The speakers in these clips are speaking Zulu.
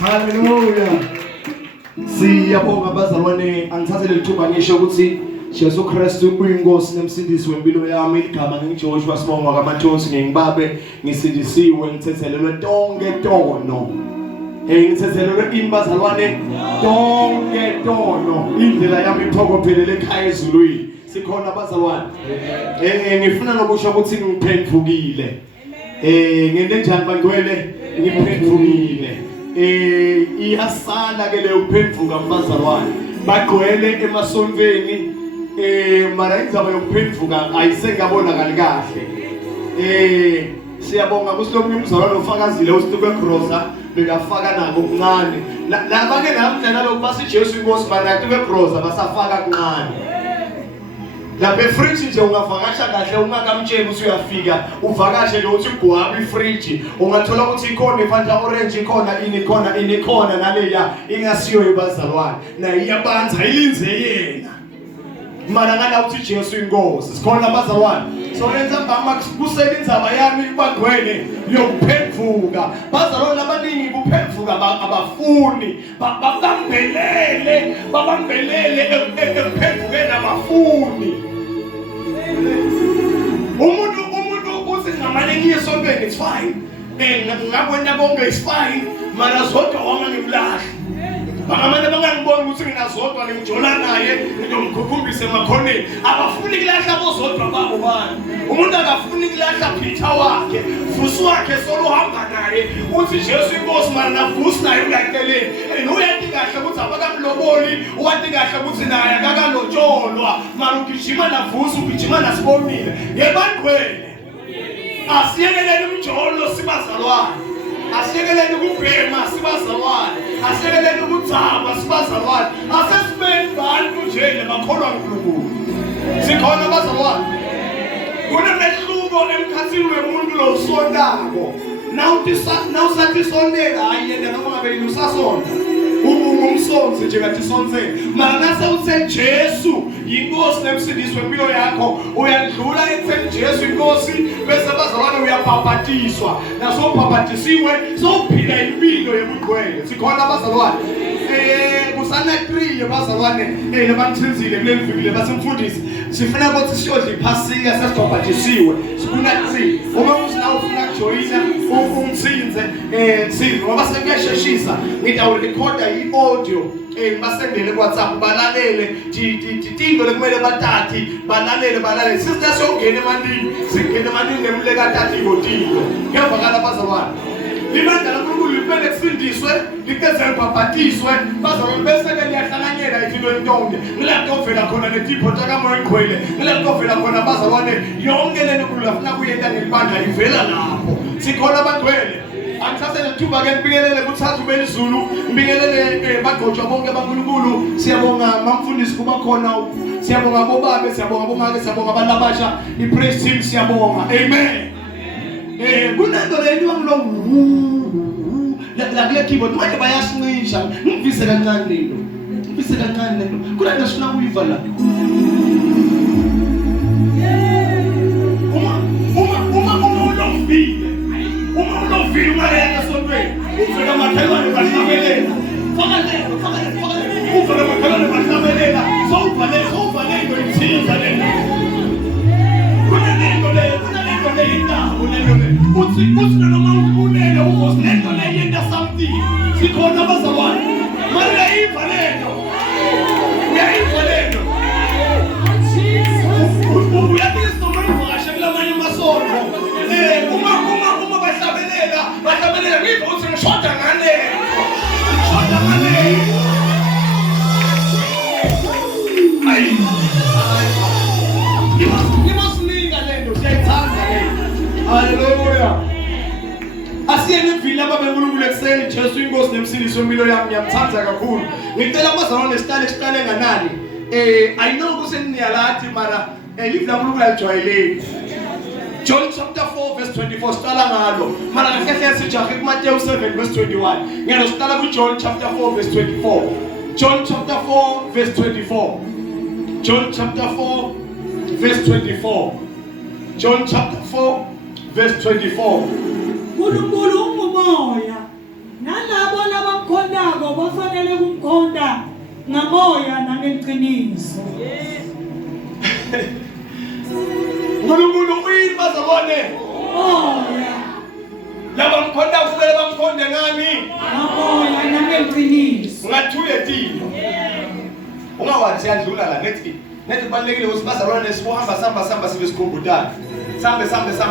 Hallelujah. Siyabonga bazalwane, angithathele lithuba ngisho ukuthi Jesu Kristu uyinkosi nemsindisi wempilo yami. Igama ngingiJoshua Sibonga kaMathonsi ngingibabe ngisindisiwe ngithethelelwe tonke tono. Ngithethelelwe ini bazalwane? Tonke tono. Indlela yami iphokophelele ekhaya ezulwini. Sikhona bazalwane. Ngifuna nokusho ukuthi ngiphendvukile. Ngente njani bangcwele? Ngiphendvukile. Iyasala ke leyo kuphendvuka mbazalwane. Bagcwele emasonveni mara indaba yokuphendvuka ayisengabonakali kahle. Siyabonga kusilomnye umzalwane ofakazile uStuke Groza bekafaka nako kuncane. Laba ke namhlanje lokho basi Jesu inkosi banaTuke Groza basafaka kuncane. Lapha efridge nje ungavakasha kahle ungakamtshela ukuthi uyafika uvakashe nje uthi gwaba ifridge ungathola ukuthi ikhona ifanta orange ikhona naleya ingasiyo ibazalwane nayo iyabanza ilinze yena mara ngala uthi Jesu inkosi sikhona abazalwane so lenza mbama kusela indzaba yami bagcwele yokuphendvuka bazalwane abaningi kuphendvuka abafuni babambelele ekuphendvukeni abafuni. Umuntu uthi ngamane ngiye esontweni it's fine. Ngakwenza konke it's fine. Mara zodwa wona ngimlahla. Bangamane bangangiboni ukuthi mina zodwa ngimjola naye ngizomkhumbisa emakhoneni. Abafuni kulahla bozodwa babo bani. Umuntu akafuni kulahla Peter wakhe. Vusi wakhe solo hamba naye. Uthi Jesu inkosi mara navusi naye uyaceleni. Uyathi kahle ukuthi abakamloboli, uyathi kahle ukuthi naye akakalotsholwa. Mara ugijima navusi ugijima nasibonile. Yebangcwele. Asiyekelele umjolo sibazalwane. Asiyekelele ukubhema sibazalwane. Asiyekelele ukuthaba sibazalwane. Asesibeni bantu nje bakholwa uNkulunkulu. Sikhona abazalwane. Kunemehluko emkhathini wemuntu lo usondako. Nawusathi sondela ayenda noma ngabe usasonda. Umsonzi nje kathi sonseni. Mara nase uthe Jesu inkosi nemsindisi wempilo yakho uyadlula ekutheni Jesu inkosi bese abazalwane uyabhabhatiswa. Naso ubhabhatisiwe sophila impilo yobugcwele. Sikhona abazalwane. Kusana 3 abazalwane labamthinzile kulelivikile basemfundisi. Sifuna ukuthi siyodla iphasika sesibhabhatisiwe. Sifuna 3. Uma usinawo ufuna joyina umthinze sini ngoba sekuyasheshisa ngidawurecorda i-audio basendele WhatsApp balalele tinto lekumele batati balalele sister siyongena emanini singena emanini nemleka tati ngotiko ngiyavakala bazalwane libandla laNkulunkulu liphele kusindiswe liteze libhabhatiswe bazalwane bese ke liyahlanganyela izinto entonde ngilapho ovela khona netipota kamoya igcwele ngilapho ovela khona bazalwane yonke lento uNkulunkulu afuna kuyenta ngelibandla ivela lapho sikhona abagcwele. Angithathele ithuba ke ngibingelele kuthathu belizulu ngibingelele bagqotshwa bonke baNkulunkulu. Siyabonga mamfundisi kuba khona, siyabonga bobabe, siyabonga bomake, siyabonga abantu abasha i-praise team siyabonga. Amen. Kunento le into ngilo la kule keyboard manje bayasincisha ngivise kancane lento. Ngivise kancane lento. Kunento sifuna kuyiva la. Uma ulovile umayena sontweni uvela makhelwane bahlabelela uvela makhelwane bahlabelela sowuvalelo ithiza lento kunalento le indawo lento le uthi noma ubulele uvosi lento le yenta something sikhona abazalwane manje uyayiva lento uyathi noma uvakashe kulamanye amasonto bahlabelela ngiva ukuthi ngishoda ngale ngimasinika lento siyayithanda lento. Haleluya. Asiyeni imvile ababeNkulunkulu ekuseni Jesu inkosi nemsindisi wempilo yami ngiyamthanda kakhulu. Ngicela abazalwane siqale nganani. I know ukuthi niyalathi mara live laNkulunkulu alijwayeleki. John chapter 4 verse 24 siqala ngalo mara kahle sijahe kuMateyu 7 verse 21 ngiyalo siqala kuJohn chapter 4 verse 24. John chapter 4 verse 24 John chapter 4 verse 24. John chapter 4 verse 24. uNkulunkulu ungumoya, nalabo labamkhondako bafanele kumkhonda ngamoya nangeqiniso. uNkulunkulu uyini bazalwane? Moya, Labamkhonda kumele bamkhonde ngani? ngamoya nangeqiniso. Ngathuye tilo. Ungawathi yadlula la nethi kubalekile ukuthi bazalwane sibohamba sibe sikhumbutana. Sambe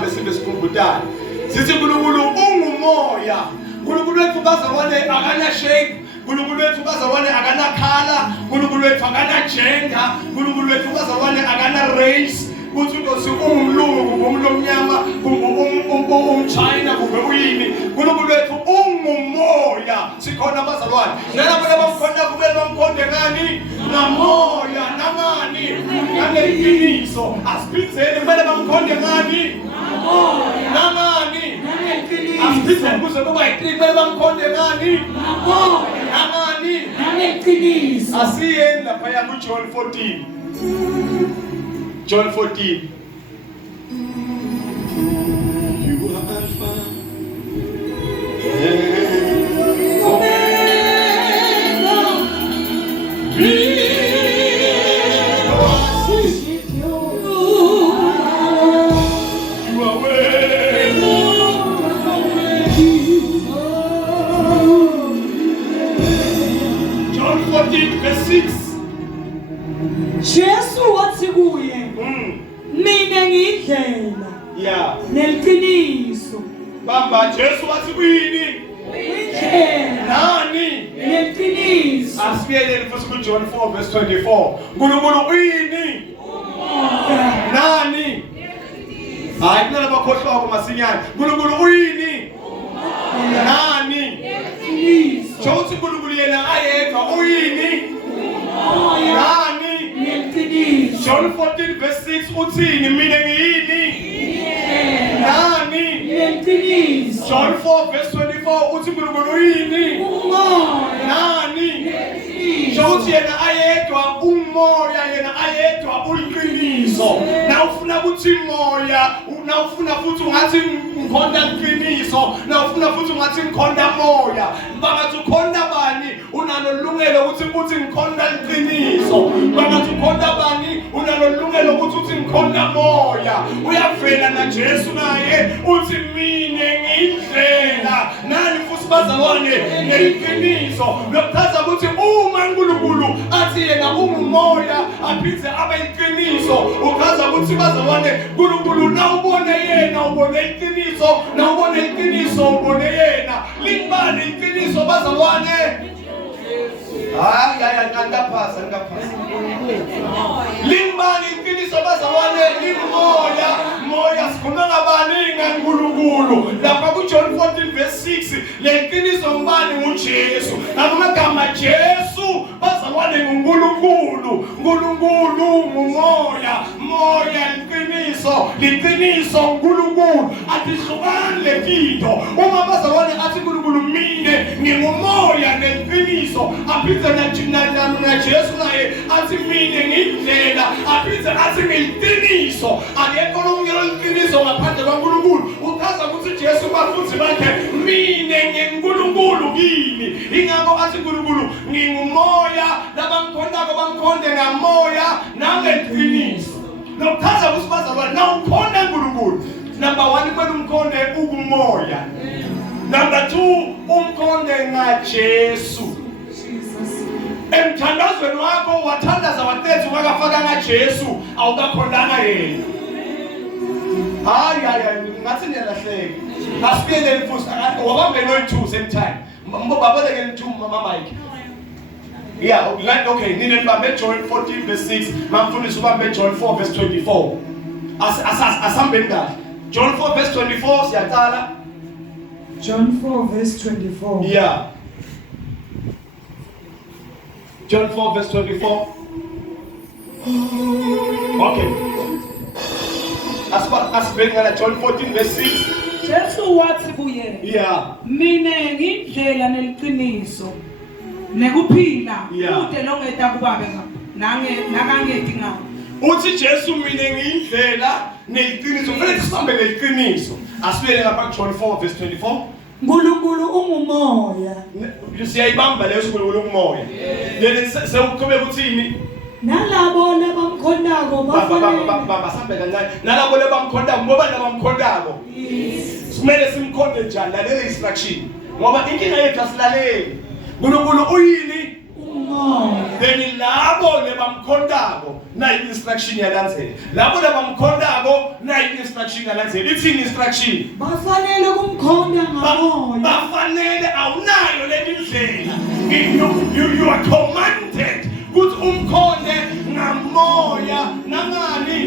sibe sikhumbutana. Sithi uNkulunkulu ungumoya. uNkulunkulu wethu bazalwane akana shape. uNkulunkulu wethu bazalwane akana color. uNkulunkulu wethu akana gender. uNkulunkulu wethu bazalwane akana race. Kuthi uthi ungumlungu kumbe umuntu omnyama kumbe umchina kumbe uyini. uNkulunkulu wethu ungumoya. Sikhona bazalwane. Nalabo abamkhonda kumele bamkhonde ngani? Ngamoya nangani? Nangeqiniso. Asiphitheni kumele bamkhonde ngani? Ngamoya Nangani? nangeqiniso. Asiphitheni kuze kuba yi-3 kumele bamkhonde ngani? Ngamoya Nangani? nangeqiniso. Asiyeni lapha kuJohn 14. John 14. You are Alpha and Omega. You are worthy. John 14 verse 6. Jesu wathi kuye, mina ngiyindlela Yeah. neqiniso. Bamba Jesu wathi kuyini? Indlela Nani? neqiniso. Asibiyelele futhi kuJohn 4 verse 24. uNkulunkulu uyini? Nani? Hayi kunala bakhohlwa masinyane. uNkulunkulu uyini? Nani? Neqiniso. Jothi uNkulunkulu yena ayedwa uyini? Nani? Neqiniso. John 14 verse 6 uthini? Mina ngiyini? Nani? Neqiniso. John 4 verse 24 uthi uNkulunkulu uyini? Umoya. Nani? Neqiniso. Jothi yena ayedwa umoya, yena ayedwa uliqiniso. Na ufuna ukuthi moya, na ufuna futhi ungathi ngikhonda iqiniso, na ufuna futhi ungathi ngikhonda moya. Bangathi ukhonda bani? Unalo ilungelo ukuthi ngikhonda iqiniso. Bangathi ukhonda bani? Unalo ilungelo ukuthi ngikhonda moya. Uyavela na Jesu naye uthi mina ngiyindlela. Nani futhi bazalwane neqiniso. Lokuchaza ukuthi uma uNkulunkulu athi yena ungumoya aphinde abe iqiniso, uchaza ukuthi bazalwane uNkulunkulu na ubone yena ubone iqiniso, na ubone iqiniso ubone yena. Limbani iqiniso bazalwane? Ngikaphasa. Limbani iqiniso bazalwane? Limoya. Moya sikhuluma ngabani? ngaNkulunkulu. Lapha kuJohn 14 verse 6 le iqiniso ngubani? nguJesu. Ngamagama Jesu bazalwane nguNkulunkulu. uNkulunkulu ngumoya. Moya iqiniso. Liqiniso uNkulunkulu. Atihlukani letinto. Uma bazalwane athi uNkulunkulu mina ngingumoya neqiniso, aphinde na Jesu naye athi mina ngiyindlela, aphinde athi ngiyiqiniso. Akekho lomngelo iqiniso ngaphandle kwaNkulunkulu. Uchaza ukuthi Jesu bafuthi bakhe mina nginguNkulunkulu kimi. Ingakho athi uNkulunkulu ngingumoya, labamkhondako bamkhonde ngamoya nangeqiniso. Nokuchaza ukuthi bazalwane na ukhonda uNkulunkulu, number 1 kumele umkhonde ukumoya. Number 2 umkhonde ngaJesu. Emthandazweni wakho wathandaza watethu ungakafaka ngaJesu awukakhondanga yena. Hayi ngathi niyalahleka. Asibiyelele futhi wabambe no 2 same time. Mbabeleke no 2 mama Mike. Yeah, okay, nina nibambe John 14 verse 6, mamfundisi ubambe John 4 verse 24. Asambeni kahle. John 4 verse 24 siyaqala. John 4 verse 24. Yeah. John 4 verse 24. Okay. Asibeni ngala John 14 verse 6. Jesu wathi kuye, Yeah. mina ngiyindlela neliqiniso nekuphila Yeah. kude longeta kubabe nakangeti ngawo. Uthi Jesu mina ngiyindlela neyiqiniso. Kufanele sihambe ngeyiqiniso. Asibuyele ngapha kuJohn 4:24. uNkulunkulu ungumoya. Siyayibamba leyo uNkulunkulu ungumoya. Leli sewuqhubeka ukuthini? Nalabo labamkhondako bafanele. Basambe kancane. Nalabo labamkhondako ngoba labamkhondako. Kumele simkhonde njani? Lalela instruction. Ngoba inkinga yethu asilaleli. uNkulunkulu uyini? Then labo lebamkhondako nayi instruction yalandzela. Labo lebamkhondako nayi instruction yalandzela. Ithini instruction? Bafanele kumkhonda ngamoya. Bafanele awunayo lendlela. You are commanded ukuthi umkhonde ngamoya nangani?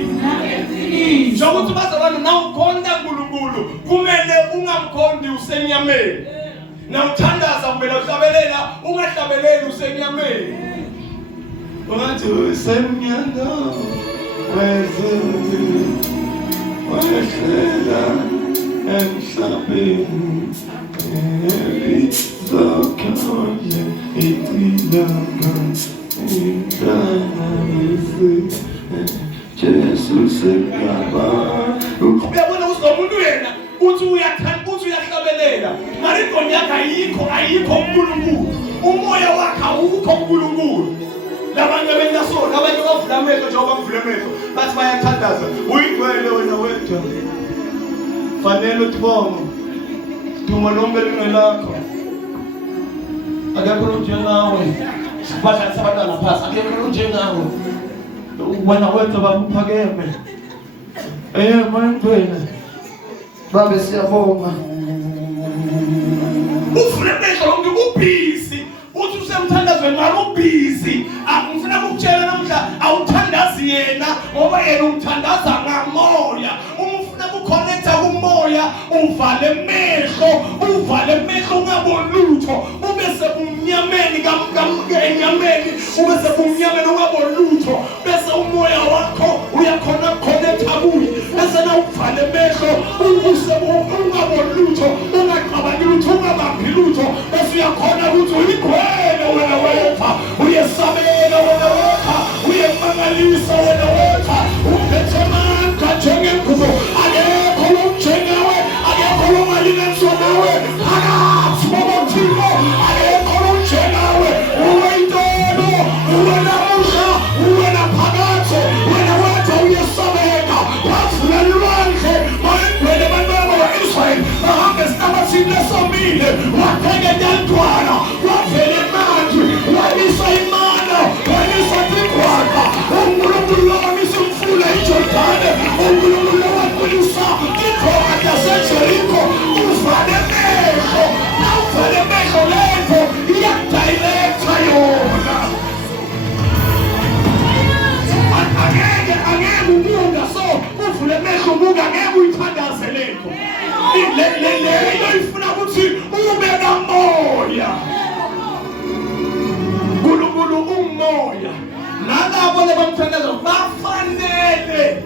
Njengokuthi bazalwane nawukhonda uNkulunkulu kumele ungamkhondi usenyameni. Nawuthandaza kumele uhlabelela ungahlabeleli usenyameni. Ungathi usenyano wezulu wehlela emhlabeni elizokhanya itilanga inhlana yesi Jesu senyama. Uyabona umuntu yena uthi uyathanda uthi uyahlabelela mari inkomo yakhe ayikho uNkulunkulu, umoya wakhe awukho uNkulunkulu. Labanye bengasona abanye bavula amehlo njengoba bavula amehlo bathi bayathandaza uyigcwele wena wedwa fanele uthibonge duma lonke lingelakho akekho njengawe sibadla sabantwana phasi akekho njengawe wena wedwa bakuphakeme mangcwele babe siyabonga uvule amehlo lonke ubhizi uthi usemthandazweni mara ubhizi akufuna ukutshela namhla awuthandazi yena ngoba yena umthandaza ngamoya. Umufuna ukuconnecta kumoya uvale amehlo ungaboni lutho ube sebumnyameni enyameni ube sebumnyameni ungaboni lutho bese umoya wakho uyakhona ukuconnecta kuye bese na uvale amehlo ungaboni lutho ungaqabangi lutho ungabambi lutho bese uyakhona ukuthi uyigcwele wena wetha uyesabela wena wetha uyemangalisa wena wetha uphethe amandla njengengubo akekho onjengawe akekho ongalinganiswa nawe phakathi komothimo akekho onjengawe uwe intolo uwe namusha uwe naphakathi wena wetha uyesabeka wavula lwandle mayengcwele bantwana bakwa-Israyeli bahambe esitabathini lesomile waphekenya ntwana wavela emanzi walisa imana walisa tigwaka uNkulunkulu wamisa umfula iJordani uNkulunkulu waqinisa ikhona laseJerikho uvale amehlo nawuvale amehlo lento iyakudirecta yona angeke ubuka so uvule amehlo ubuka angeke uyithandaze lento leyo ifuna ukuthi ube kamoya. uNkulunkulu umoya nalabo lebamthandaza bafanele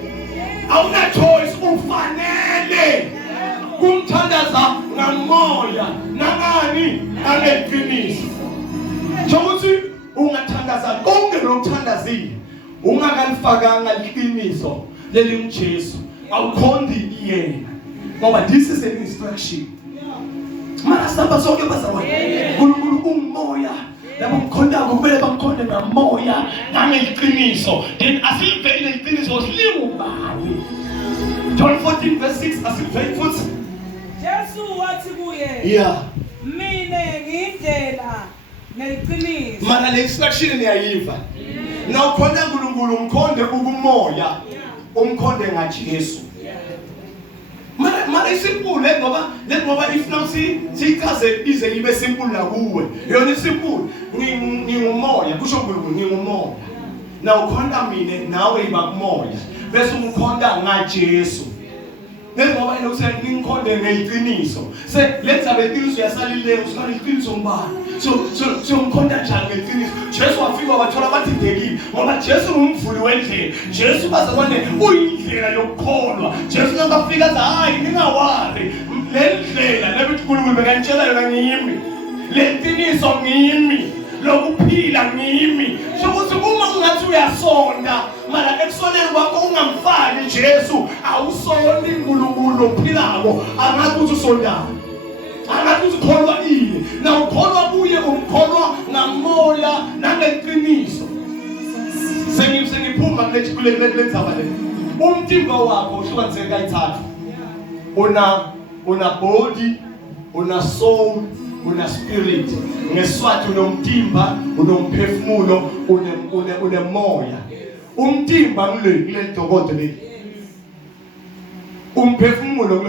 awuna choice ufanele kumthandaza ngamoya nangani angeqiniso. Njengokuthi ungathandaza konke lokuthandazile ungakalifakanga iqiniso lelimjesu awukhondi yena ngoba this is an instruction. Mara samba sonke bazalwane uNkulunkulu umoya labo mkhondako kumele bamkhonde ngamoya nangeqiniso then asivele iqiniso silingubani. John 14:6 asivele futhi Jesu wathi kuye mina ngiyindlela neqiniso. Mara le instruction niyayiva nawukhonda uNkulunkulu umkhonde ukumoya umkhonde ngaJesu. Mara isimple ngoba if now sichaze ize ibe simple la kuwe yona isimple ngingumoya kusho uNkulunkulu ngingumoya nawukhonda mina nawe iba kumoya bese umkhonda ngaJesu. Ngoba yena uthi ngikhonde ngeqiniso letha beqiniso yasalile usala iqiniso mbani so umkhonda njani ngeqiniso. Jesu wafika wathola abathindekile ngoba Jesu ngumvuli wendlela. Jesu bazakwane uyindlela yokukholwa. Jesu ngafika athi hayi ningawari le ndlela lebithi uNkulunkulu bekantshela yona ngimi le qiniso ngimi lokuphila ngimi. Shokuthi uma ungathi uyasonda mara ekusoneni kwakho ungamfaki Jesu awusondi uNkulunkulu ophilako angathi uthi usondana. Angathi uzikholwa ini na ukholwa kuye ukholwa ngamoya nangeqiniso. Sengiphuma kule ndzaba le. Umtimba wakho uhlukaniseke kayithathu. Una body, una soul, una spirit. Ngesiswati unomtimba, unomphefumulo, unemoya. Umtimba ngule dokodo le. Umphefumulo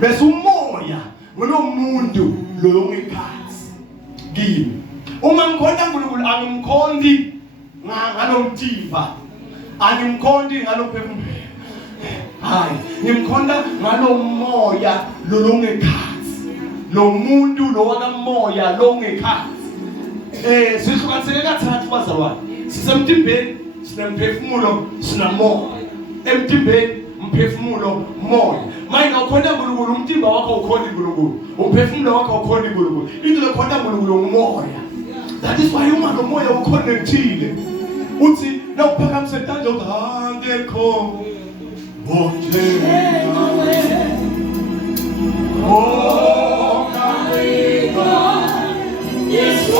bese umoya ngulomuntu lo ongephansi kimi. Uma ngikhonda uNkulunkulu angimkhondi ngalomtimba, angimkhondi ngalomphefumulo. Hayi, ngimkhonda ngalomoya lo ongephansi, lo muntu lo wakamoya lo ongephansi. Sihlukaniseke kathathu bazalwane. Sisemtimbeni, sinemphefumulo, sinamoya. Emtimbeni umphefumulo moya. Manje ukhonda uNkulunkulu umtimba wakho ukhonda uNkulunkulu. Umphefumulo wakho ukhonda uNkulunkulu. Into lekhonda uNkulunkulu umoya. That is why uma lo moya uconnectile. Uthi nawuphakamise intando ngekho. Bonje. Oh, my God. Yes,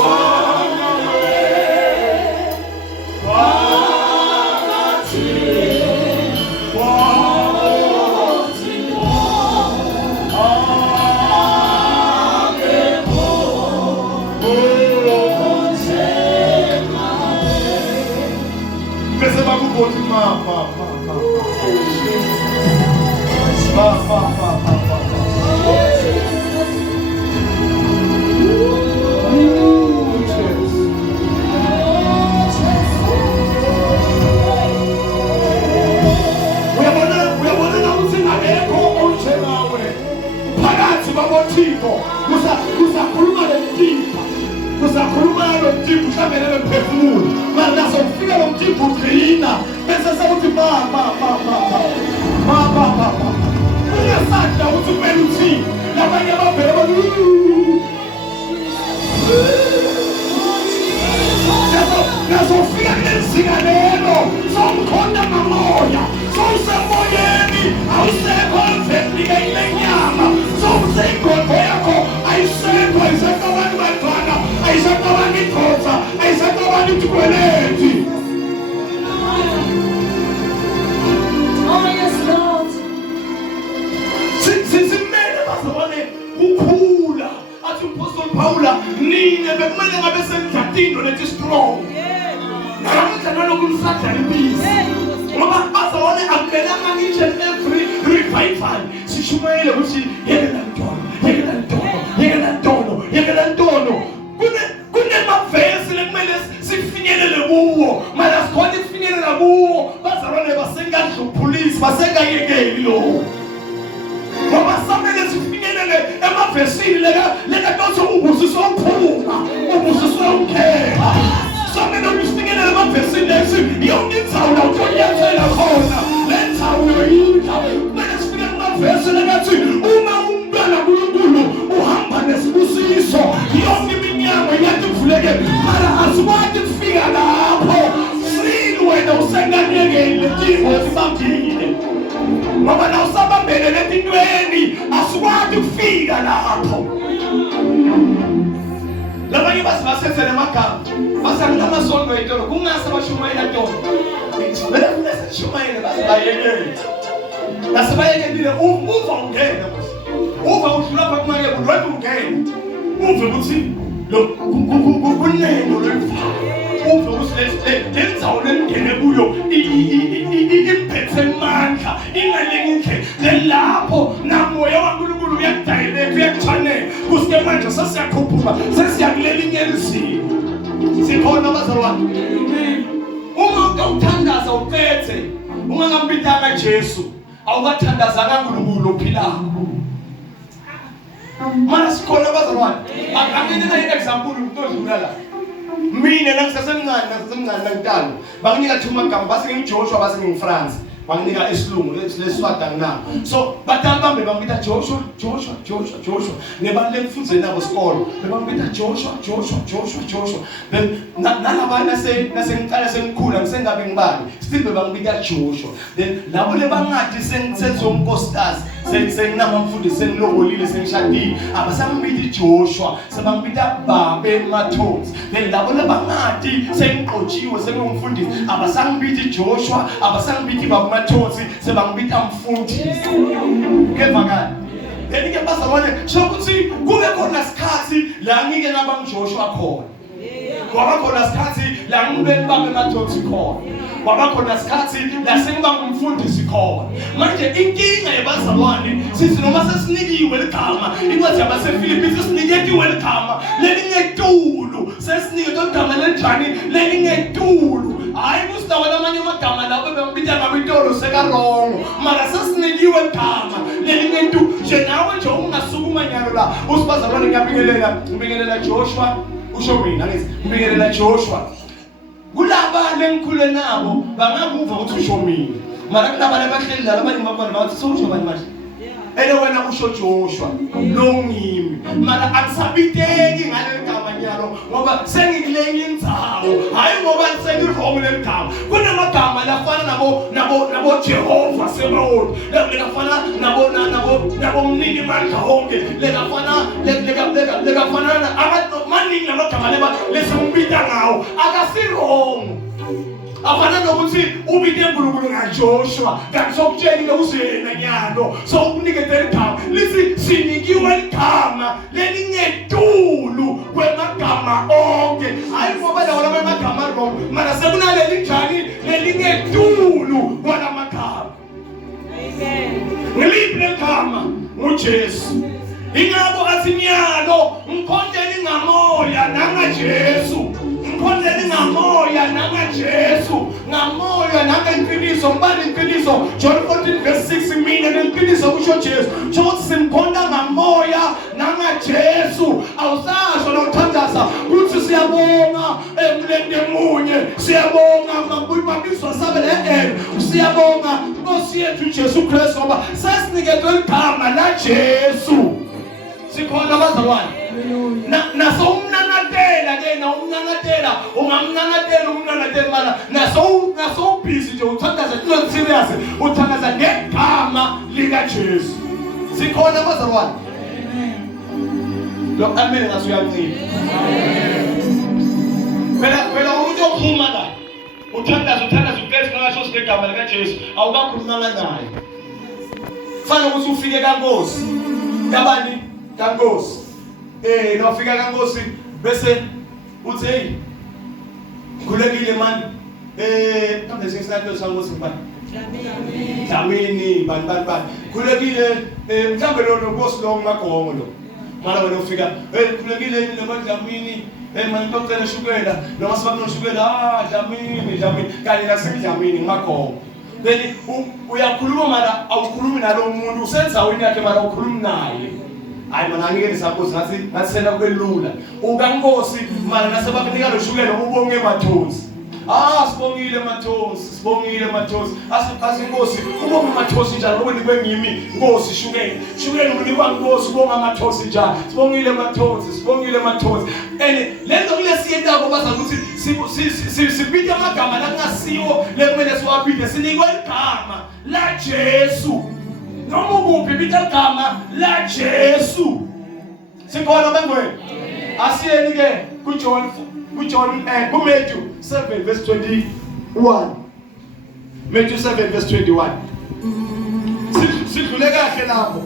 banginika isilungu lesiswatang na. So badala bami bangibita Joshua nebalule mfundze nabo sikolo bangibita Joshua then nalabana nasengicala sengikhula ngisengabe ngibani still bangibita Joshua then labo lebangadi sengisezonkosikazi senginama mfundi sengilobolile sengishadile abasangibita Joshua sebangibita Babe Mathonsi then labo lebangadi sengiqotshiwe sengumfundisi abasangibita Joshua abasangibita Babe Mathonsi sebangibita mfundisi keva ngani Denike bazalwane sokuthi kube khona isikhathi la ngike ngaba Joshua khona kwaba khona isikhathi la ngibeni Babe Mathonsi khona kwaba khona isikhathi la sengiba ngumfundisi khona manje inkinga yebazalwane sithi noma sesinikiwe igama incwadi yabaseFilipi sesiniketiwe igama lelingetulu sesinike igama lenjani lelingetulu hayi kusitawa lamanye amagama lapho bembita ngabitolo sekarongo mara sesinikiwe igama lelingetulu nje nawe nje ungasukuma nyalo la usibazalwane ngiyabingelela Joshua usho mina ngithi ngibingelela Joshua kulaba lengikhule nabo bangamuva ukuthi usho mina mara kulaba labahleli la abanye babona bathi usho bani manje ene wena usho Joshua longimi mara akusabiteki ngale gama nyalo ngoba sengikilenye indzawo hayi ngoba sengirhomo leligama kunamagama lafana nabo Jehova Sebaot lekafana nabo mnini mandla wonke lekafana abantu maningi namagama lesingimbita ngawo akasirongo afana nokuthi ubite uNkulunkulu ngaJoshua kanti sokutshelile uzena nyalo so ukuniketela igama lithi sinikiwe igama lelingetulu kwemagama onke hayi ngoba lawo lamagama wrong mara sekunaleli njani lelingetulu kwalamagama amen ngiliphi legama nguJesu ingabo athi nyalo ngikhontela ngamoya nangaJesu ngikhontela ngamoya nangaJesu ngamoya nangeqiniso mbali iqiniso John 14:6 mina ngeqiniso kusho Jesu ukuthi simkhonta ngamoya nangaJesu awusasho nokuthandaza ukuthi siyabonga emlende munye siyabonga ngakubabiswa sabele siyabonga Nkosi yethu Jesu Kristu ngoba sesiniketwe igama la Jesu sikhona bazalwane naso umnanatela ke na umnanatela ungamnanatela mara naso busy nje uthandaza into serious uthandaza ngegama lika Jesu sikhona bazalwane lo amen ngasuyancipha phela umuntu okhuluma la uthandaza uPetru ngasho sigegama lika Jesu awukakhuluma naye fana ukuthi ufike kaNkosi kabani kaNkosi nofika kaNkosi bese uthi hey khulekile manje kambe singasinatho sangosi ngibani Dlamini bani khulekile mhlambe lo Nkosi lo ngagongo lo mara wena ufika khulekile lo Dlamini manje ngicela shukela noma sibakho shukela Dlamini kanye nasedlamini ngagongo then uyakhuluma mara awukhulumi nalo muntu usenzaweni yakhe mara ukhulumi naye hayi mana ngike nisaphoze ngasena kubelula ukaNkosi mara nasebakunika lo shukela ubonge Mathonsi sibongile Mathonsi asinkosi ubonge Mathonsi njalo ngoba nikwengimi Nkosi shukela unikwa Nkosi ubonga Mathonsi njalo sibongile Mathonsi lento kulesiyentako baza ukuthi sibite amagama la kungasiwo lekumele siwabide sinikwe igama la Jesu noma ukuphi bita igama la Jesu sikhona bengwe asiyeni ke kuMatthew 7:21 Matthew 7:21 sidlule kahle lapho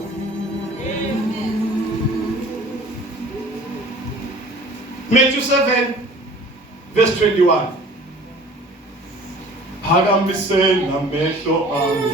Matthew 7:21 Phakamisela amehlo ami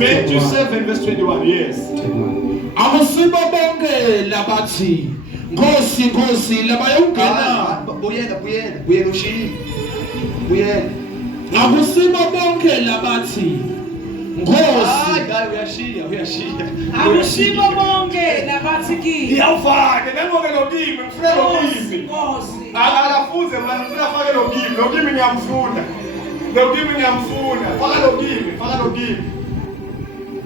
Matthew 7 verse 21. Yes. Akusibo bonke labathi Nkosi Nkosi labayongena Buyela ushiyile. Buyela. Akusibo bonke labathi Nkosi uyashiya. Akusibo bonke labathi kimi. Iyawufake nangoke lokimi, ngifuna lokimi. Nkosi. Akafuze manje ngifuna afake lokimi. Lokimi ngiyamfuna. Faka lokimi.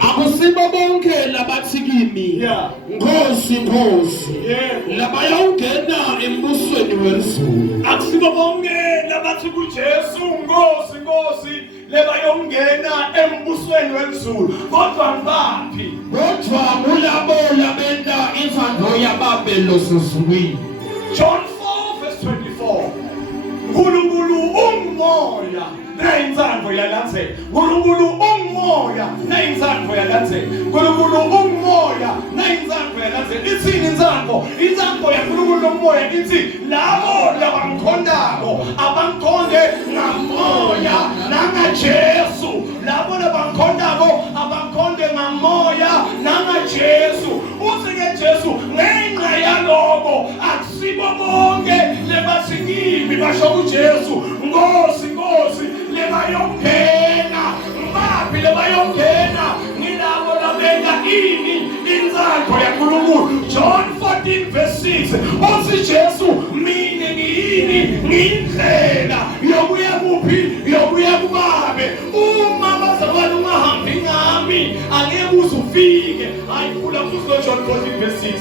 Akusibo bonke labathi kimi Yeah. Nkosi Nkosi Yeah. labayongena embusweni wezulu Akusibo bonke labathi kuJesu Nkosi lebayongena embusweni wezulu. Kodwa ngibaphi? kodwa kulabo labenda imvando yababelo sezulwini John 4 verse 24. Nkulunkulu ungumoya nayinzandvo yalandzela. Nkulunkulu ungumoya nayinzandvo yalandzela. Nkulunkulu ungumoya nayinzandvo yalandzela. Itsini inzandvo? Inzandvo yaNkulunkulu lomoya ithi labo labamkhondako abamkhonde ngamoya nangaJesu. Labo labamkhondako abamkhonde ngamoya nangaJesu. Uthi-ke Jesu ngenxa yaloko akusibo bonke lebathi kimi basho kuJesu Nkosi lebayongena. Ngibaphi lebayongena? Ngilabo labenda ini inzandvo yaNkulunkulu. John 14 verse 6. Uthi Jesu mina ngiyindlela yokuya kuphi? Yokuya kuBabe. Uma bazalwane ungahambi ngami angeke uzufike. Ayifuna futhi John 14 verse 6.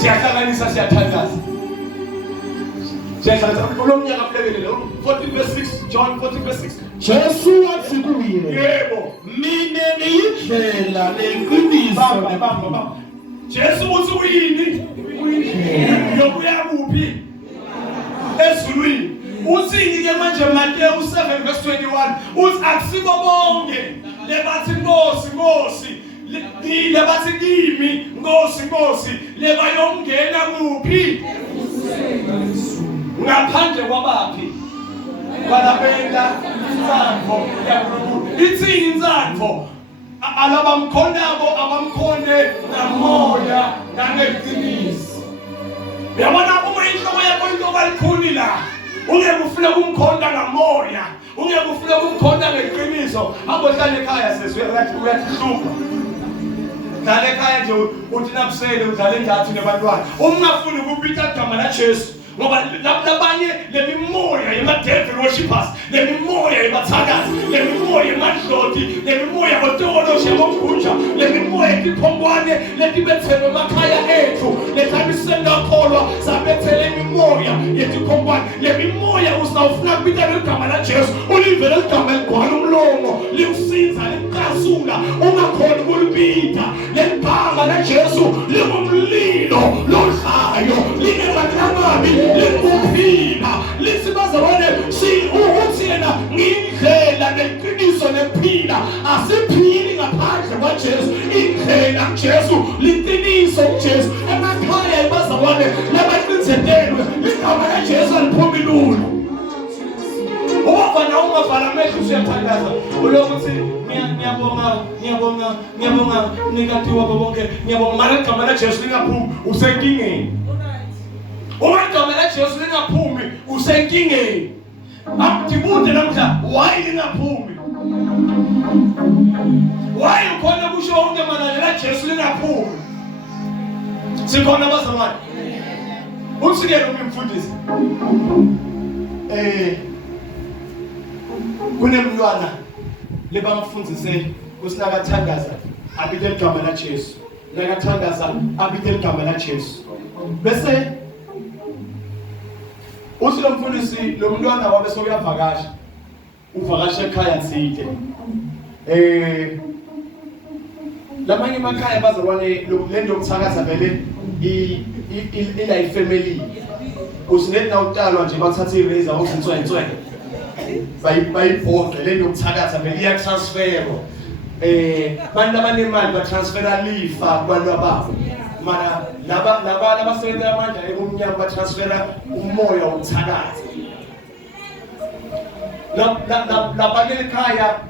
Siyahlanganisa siyathandaza. Kulomnyaka kulekelele 14 verse 6. John 14 verse 6. Jesu wathi kuye Yebo. mina ngiyindlela neqiniso Baba. Jesu uthi uyini? Yokuya kuphi? Ezulwini. Uthini ke manje Mateyu 7 verse 21? Uthi akusibo bonke lebathi Nkosi lebathi kimi Nkosi lebayongena kuphi? Ngaphandle kwabaphi? Kwalabenda inzandvo yaNkulunkulu. Itsini inzandvo? Alabamkhondako abamkhonde ngamoya nangeqiniso. Uyabona uma inhloko yakho into balikhuni la, ungeke ufune ukumkhonda ngamoya, ungeke ufune ukumkhonda ngeqiniso. Abohlala ekhaya uyahlupha. Dlala ekhaya nje uthi nabusele udlala engathi nebantwana. Ungafuni ukubika igama laJesu. Ngoba labanye lemimoya yemadevil worshippers, lemimoya yebathakazi, lemimoya yemadloti, lemimoya otoloshe ngomkhunja, lemimoya etiphombwane letibethelwe emakhaya ethu, lekhamisengakholwa sabethele imimoya yetiphombwane. Lemimoya usawufuna kubita igama laJesu, ulivele igama ligcwala umlomo, liusinza limcasula, ungakhona ukulibita. Legama laJesu lingumlilo lodlayo, linengathi likuphila lisibazalwane uthi yena ngindlela neqiniso nephila. Asiphili ngaphandle kwaJesu. Indlela kuJesu, liqiniso kuJesu. Emakhaya ibazalwane labaqinisetelwe igama laJesu aliphumi lula. Ubafana ungavala amehlo usuyathandaza ulokuthi ngiyabonga nikathiwa bonke ngiyabonga mara igama laJesu lingaphumi usenkingeni. Uma igama laJesu lingaphumi usenkingeni. Akudibude namhla why lingaphumi? Why ukhona kusho wonke mana laJesu lingaphumi? Sikhona bazalwane. Usikele umfundisi. Kunemntwana lebamfundzise kusinakathandaza abite igama laJesu. Nakathandaza abite igama laJesu. Bese uthi lo mfundisi lo mntwana wabe sokuyavakasha. Uvakasha ekhaya nzide. Lamanye emakhaya bazalwane lento yokuthakaza vele ila ifamily. Usinetha utalwa nje bathatha irazor uzintswenzwe. Bayibhodle lento yokuthakaza vele iya transfer. Bantu abanemali ba transfera lifa kubantu ababo. mana labasebenza amandla ekumnyama batransfera umoya wokuthakaza labanye ekhaya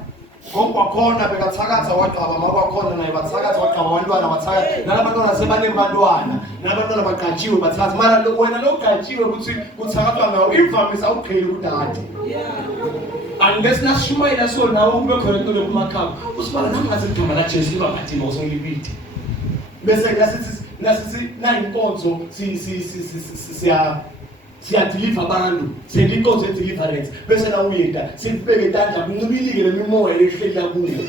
ngokwakhona bekathakaza waqaba makwakhona naye bathakaza waqaba abantwana bathakaza nalabantwana sebaningi bantwana nabantwana baqatshiwe bathakaza mara wena loqatshiwe ukuthi kuthakathwa ngawo imvamisa awuqheli kudade unless nashumayela so nawe kube khona into lokumakhaba usibala nangaze igama la Jesu libaphathile ngosongibide bese nasithi nayinkonzo siyadeliver abantu siyinkonzo deliverance bese na uyenda sibeke tandla kuncibilike lemimoya ehlela kuyo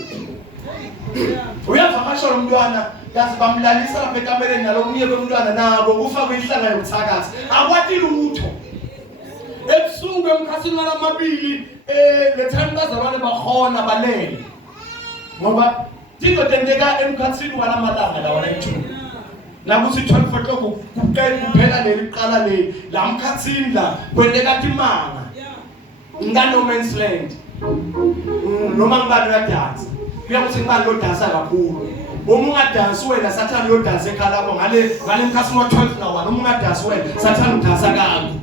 uyavakasha lo mntwana yazi bamlalisa lapha ekamereni nalomunye bomntwana nabo kufakwe inhlanga yokuthakaza akwati lutho ebusuku emkhathini amabili le time bazalwane bakhona balele ngoba tindotendeka emkhathini walamalanga lawa la-2 nakuthi 12 o'clock kuphela leliqala la mkhathini la kwendeka timanga ngano man's land noma ngibani uyadansa kuyakuthi ngibani lodansa kakhulu uma ungadansi wena sathana uyodansa ekhaya lapho ngale mkhathini wa-12 nawa noma ungadansi wena sathana udansa kabi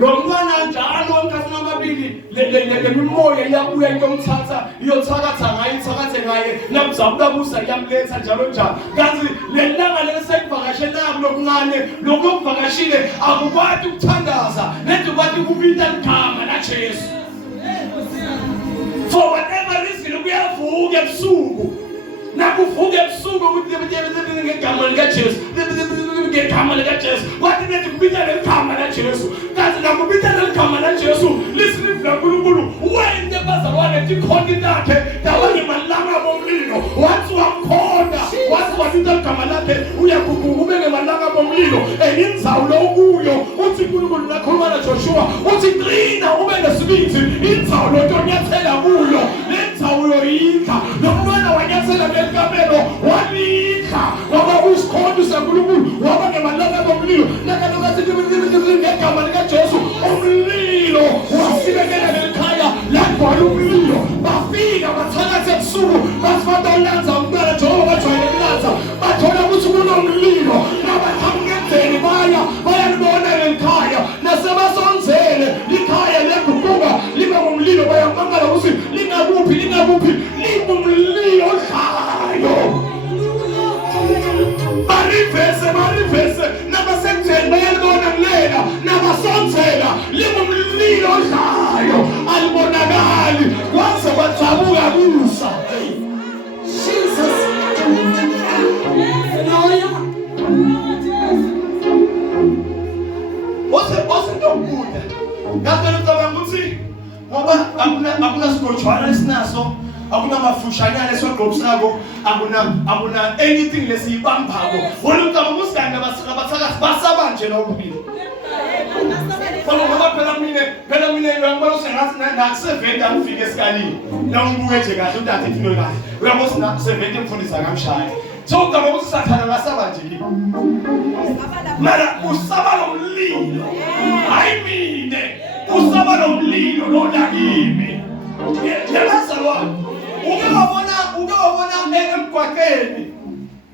lo mntwana njalo emkhathini amabili lemimoya iyabuya iyomthatha iyothakatha ngaye ithakathe ngaye namzabuza iyamletha njalo njalo kanti lelanga lesekuvakashela kulokuncane lokuvakashile akukwati ukuthandaza nento kwathi kubita igama la Jesu for whatever reason kuyavuka ebusuku nakuvuka ebusuku ukuthi ngegama lika Jesu ngegama lika Jesu wathi nethi kubita legama la Jesu kanti nakubita legama la Jesu listen laNkulunkulu wende bazalwane tikhona takhe tawanye malanga bomlilo wathi wamkhona wathi wasitha igama lakhe uyaguguka ubeke malanga bomlilo indzawo lokuyo uthi uNkulunkulu nakhuluma na Joshua uthi qina ube nesibindi indzawo lotonyathela kuyo lendzawo yoyikha nomntwana wanyathela ngekamelo wabikha ngoba usikhona uSankulunkulu waba ngemalanga bomlilo nakalokathi ngegama lika Jesu umlilo wasibekela lekhaya lagcwala umlilo bafika bathakathe ebusuku basifata ulanza umntwana njengoba bajwayele ulanza bathola ukuthi kunomlilo nabahamngenzeni bayalibona lekhaya nasebasonzele ikhaya leguquka libe ngumlilo bayamangala ukuthi lingakuphi libumlilo odlayo marivese nabasenjeni bayalibona kulela nabasonzela libumlilo odlayo alibonakali kwaze kwajabuka kusa Jesus What's ntokubuda ngapela ucabanga ukuthi ngoba akuna sigojwana esinaso akuna mafushanyana esogqobsako akuna anything lesiyibambako wona ucabanga usiganga abathakathi basaba nje lokubili ngoba phela mina ngibona usengathi nakusevenda ngifike esikalini la ngibuke nje kahle udathi into kahle uyabona nakusevenda emfundisa kamshaya so ucabanga ukuthi sathana ngasaba nje mara usaba lomlilo hayi mine usaba lomlilo lona kimi yabazalwane uke wabona emgwaqeni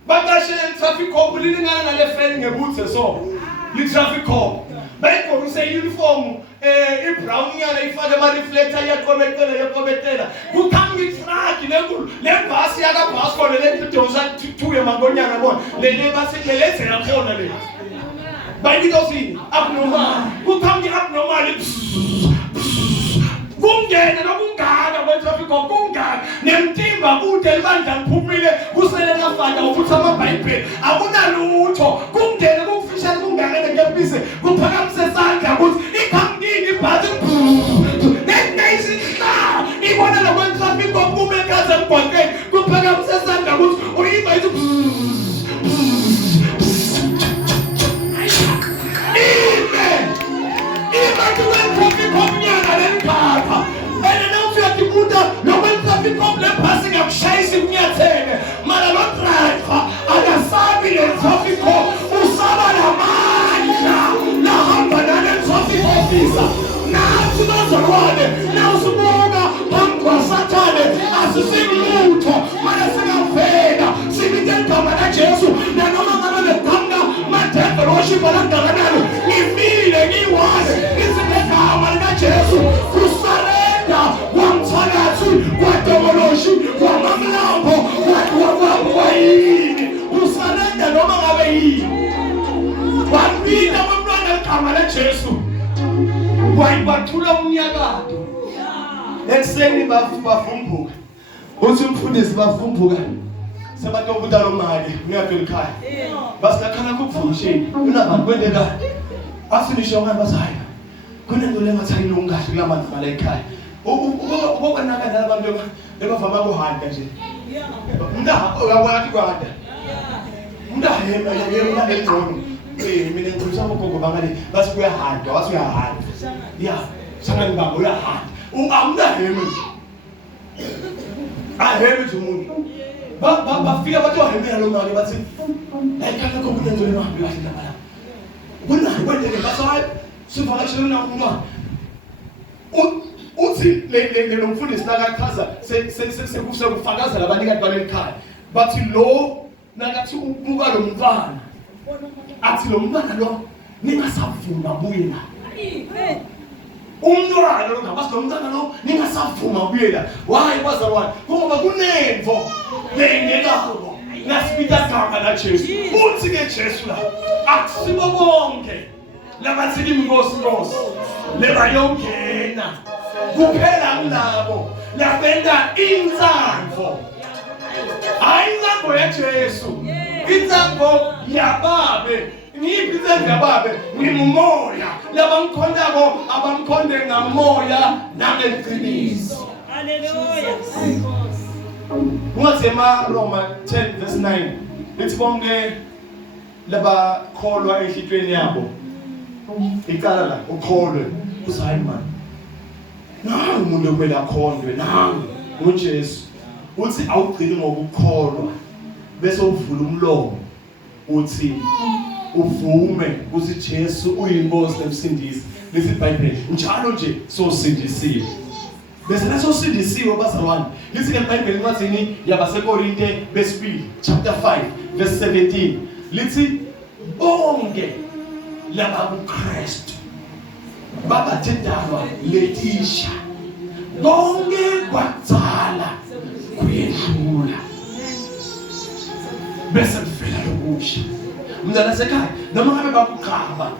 baqashele traffic cop lilingana nale friend ngebuthe so li traffic cop bayigqokise uniform ibrown nyana ifake ama reflector yaqobetela kukhanga itruck lenkulu lebhasi yakabhasi khona lendoza thuye mangonyana bona lele bathi lelezela khona le bayidosini abnormal kukhanga abnormal kungena nokungaka kwetraffic cop kungaka nemtimba kude libandla liphumile kusele ngafaka ukuthi amabhayibheli akunalutho kungena kufishane kungaka ngempisi kuphakamise sandla ukuthi ikhangini ibhathi nesisha ibona lo kwetraffic cop kumekaze emgwaqeni kuphakamise sandla ukuthi uyiba ithi traffic cop nyana lenkapha ene nawufika kibuta lokho traffic cop le bhasi ngakushayisa kunyatheke mara lo driver akasabi le sibhala kangakanani ngifile ngiwazi ngisinegama likaJesu kusarenda kwamthakathi kwadokoloshi kwamamlambo kwayini usarenda noma ngabe yini wabila abantwana igama laJesu wayibathula umnyakato ekuseni bavumbuka uthi umfundisi bavumbuka sebatobuta lo mali ngiyadwe ekhaya basilakhala kuvusheni unabantu kwendeka asinisho ngani basaya kunento lengathayilunga kahle kulamanzi mala ekhaya ukubonaka nalabantu lebavama kuhanda nje uyabona ukuthi kuhanda umntahema yena lengcono mina ngikhulisa ugogo bangale bathi kuyahanda wathi uyahanda ya sangani baba uyahanda ungamntahema aheme nje umuntu bafika bathi wahemela lo mali bathi ekhaya kokunento lehambi kahle lapha kunayo kwendeke basayi sivakashele na umntwana uthi le mfundisi nakachaza sekufakaza labanikati balelikhaya bathi lo nakathi ubuka lo mntwana athi lo mntwana lo ningasavuma buye la umntwana lo ngabasi lo mntwana lo ningasavuma buye la wayi bazalwane ngoba kunemvo lengekabo nasipita gama la Jesu uthi ke Jesu la akusibo bonke labathi inkosi lebayongena kuphela kulabo labenda inzamvo hayi inzamvo yaJesu inzamvo yababe ngiphi yababe ngimoya labamkhondako abamkhonde ngamoya nangeqiniso haleluya ungathema Roma 10 verse 9 lithi bonke labakholwa enhlitweni yabo icala la ukholwe usayi man nangu umuntu okumele akhondwe nangu uJesu uthi awugcini ngokukholwa bese uvula umlomo uthi uvume uthi Jesu uyinkosi nemsindisi lesi iBhayibheli njalo nje sosindisiwe bese nasosindisiwe bazalwane lithi ke iBhayibheli incwadi yabaseKorinte besibili chapter 5 verse 17 lithi bonke laba kuKristu babathendaba letisha bonke kwadzala kuyedlula bese kufela lokusha mntana sekhaya noma ngabe bakuqhaba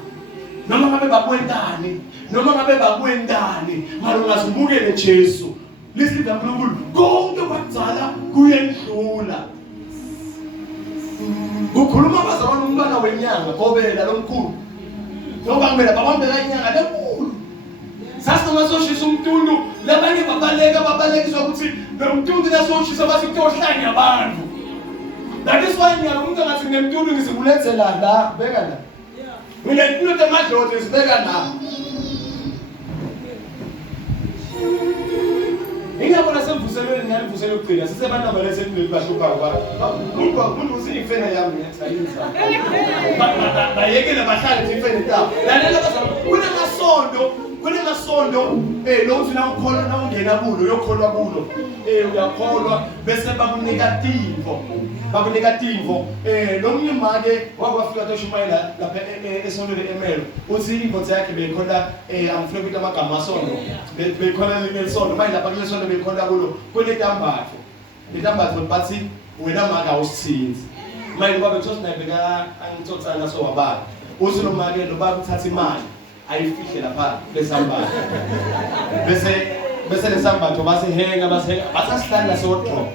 noma ngabe bakwendani noma ngabe bakwendani malungazibukele Jesu lisiza uNkulunkulu konke kwadzala kuyedlula ukhuluma bazalwane umntwana wenyanga kobela lomkhulu ngoba kumele babambela inyanga lenkulu sasoma soshisa umntundu labanye babalekiswa ukuthi nomntundu nasoshisa bathi kuyohlanya abantu that is why umuntu ngathi ngemntundu ngizikulethela la beka la mina ngikulethe amadlozi sibeka la ingabona semvuselweni ngiyalivusela ukugcina sisebantu abalesendlini bahlupha ngoba umuntu usifena yami ngiyathayiza bayekele bahlale sifene ta lalela bazalwane kunemasonto lo uthi na ukholwa na ungena kulo uyokholwa kulo uyakholwa bese bakunika timvo lo mnyimake wakwafika toshumayela lapha esonto leemelo uthi inkonzo yakhe beyikhona amfuna ukuthi amagama asonto beyikhona lesonto manje lapha kulesonto beyikhona kulo kunetambatho bathi wena maka awusithinzi manje babe kuthi nayibeka angithotsana so wabala uthi lo make lo baba uthatha imali ayifihle lapha lesambatho bese lesambatho basihenga basasihlala sodrop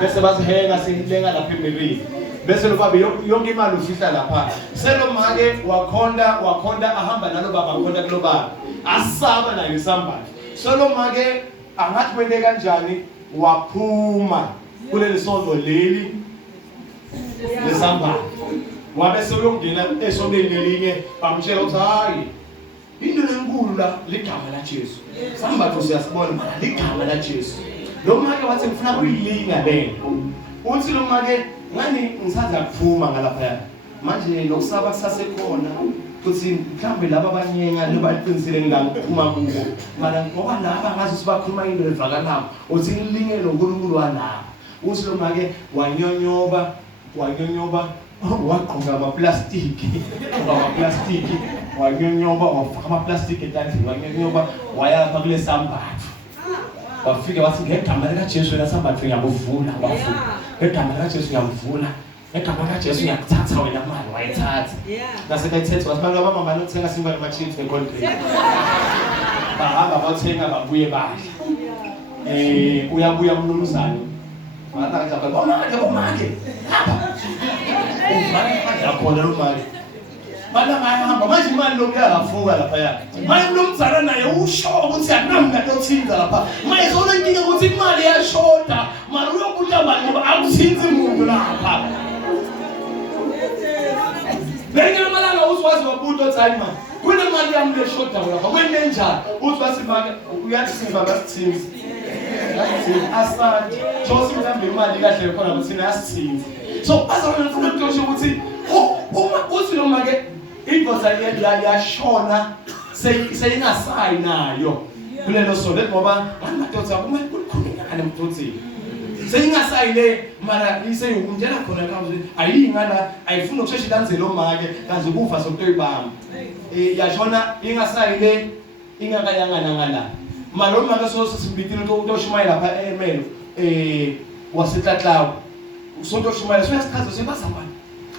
bese basihenga silenga lapha emirini bese lo baba yonke imali ufihla lapha selo make wakhonda ahamba nalo baba khonda kulo baba asaba nayo isambatho selo make angathi wende kanjani waphuma kuleli sonto leli lesambatho wabe seyongena esontweni lelinye bamtshela ukuthi hayi into lenkulu la ligama la Jesu sambatho siyasibona mana ligama la Jesu lo make wathi ngifuna kuyilinga lento uthi lo make ngani ngisaza kuphuma ngalapha manje nokusaba kusasekhona kuthi mhlambe laba abanyenga lebaqinisile ngikuphuma kubo mana ngoba laba ngazi sibakhuluma into evakalayo uthi ngilinge noNkulunkulu wanabo uthi lo make wanyonyoba wagqoka amaplastiki wanyonyoba wafaka amaplastiki etandleni wanyonyoba wayapha kule sambatho wafika wathi ngegama likaJesu wena sambatho ngiyakuvula wafuna ngegama likaJesu ngiyakuvula ngegama likaJesu ngiyakuthatha wena mali wayithatha nasekayithethe wathi bantu abamama nothenga simbali ama-chips ecoldrink bahamba bathenga babuye badla uyabuya umnumzane bomake lapha yakhona lo mali bana bayahamba manje imali lokhu yakafuka laphaya manje umnumzana naye usho ukuthi akunamntu othinza lapha manje solo inkinga ukuthi imali iyashoda mali uyobuta mali ngoba akuthinzi umuntu lapha benye amalanga uzwazi wabuta othi hayi mani kunemali yami leshoda lapha kwenenjani uthi wasimake uyathi singibaba sithinzi asante Joseph mhlambe imali kahle khona ukuthi nasithinzi so azona ngifuna ukusho ukuthi uma uthi noma ke indoda yashona seyingasayi nayo kulelo solo ngoba ngamadoda kumele kukhulunyana nemthothini seyingasayi le mara iseyumtshela khona kahle ayingala ayifuni ukusheshe ilandzele omake kanzi ukufa sokutoyibamba yashona ingasayi le ingakayangana ngala mara omake sosimbitini utoshumayela lapha emelo wasetlatlawo usotoshumayela soyasichaza sebazamani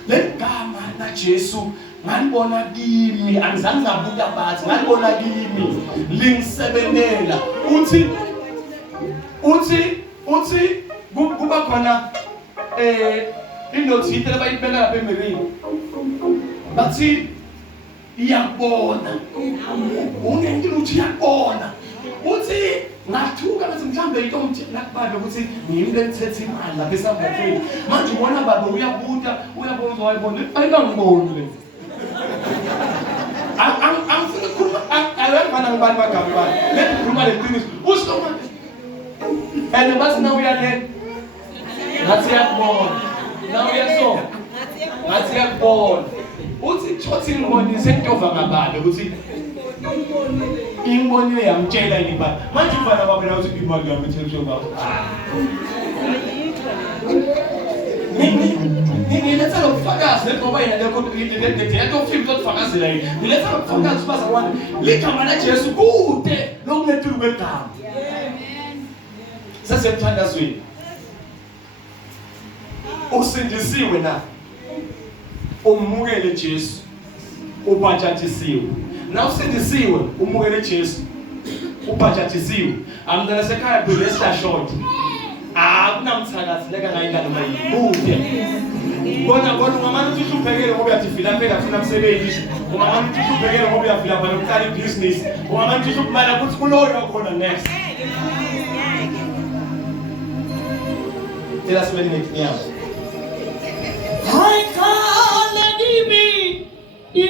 le gama laJesu ngalibona kimi angizange ngabuka bathi ngalibona kimi lingisebenela uthi kuba khona inothi itela bayibeka lapha emirini bathi iyabona unentilo uthi iyabona uthi ngathuka ngathi mhlambe into omthela kubabe ukuthi ngiyimle ethethe imali lapha esambathweni manje ubona baba uyabona wayibona ayikangiboni le angifuna ukukhuluma ayabana ngibani bagama bani lethi khuluma leqiniso usoma and basi na uyale ngathi yakubona na uyaso ngathi yakubona uthi thothi ngibonise intova ngababe ukuthi ingibonile yamtshela ngibani manje ufana babela uthi imali yami ethethe ngabo Niletha lokufakazi ngoba yena lekho film lokufakazela yini niletha lokufakazi bazakwana ligama laJesu kude lokunetulu kwegama sasemthandazweni usindisiwe na umukele Jesu ubhajathisiwe na usindisiwe umukele Jesu ubhajathisiwe amntana sekhaya blessed short akunamthakazeleka ngayingane mayibuke bona ungamane uthi uhluphekele ngoba uyadifila phela funa umsebenzi ungamane uthi uhluphekele ngoba uyafila phela ukuqala ibusiness ungamane uthi uhluphumala ukuthi kuloyo khona next tela sibe next nyama